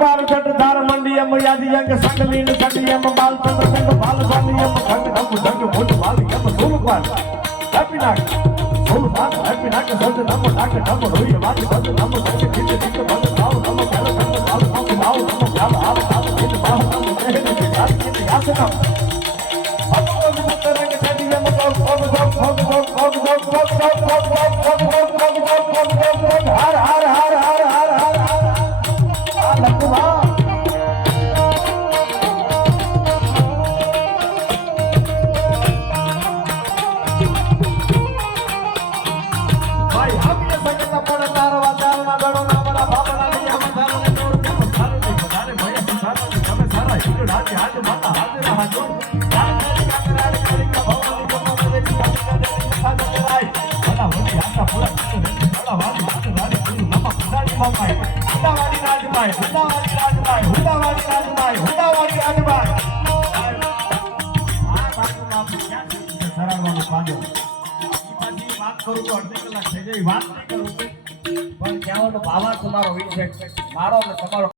बार छठ धार मंडियम यादियंग संगलीन संडियम बाल चंद्रगंग बाल स्वामियम धंग धंग धंग भूत बालियम सोलपान हैप्पी नाक सज नम नाक नम रोई वाट सज नम धंग चित चित बंद लाओ नम पहले धंग लाल नम लाओ नम प्याल हाल हाल चित बाह नम कहने के साथ चित यासनम भगवान मुक्त रंग संडियम भोग भोग भोग भोग भोग भोग भोग भोग भोग भोग भोग हर हर हर हर हर हर लकुवा भाई हम ये सकता पड़ तारवा तारना गणो ना बड़ा भावना नहीं हम तारने जोड़ के सारे नहीं बताने भैया सारा नहीं हमें सारा हिट ढाके हाथ माता हाथ रहा जो काकराड़ी का भगवान को मदद की का कराई बड़ा होती हाथ पूरा बड़ा वाली रानी गुरु नमक रानी माई हुंडावाड़ी राजमाई हुंडावाड़ी राजमाई आ बात नाम क्या सरल वाला पाजो बात करूं तो अर्धे कलाक થઈ જાય વાત નહીં કરું પણ કહેવાનો ભાવ તમારો વિષય મારો ને તમારો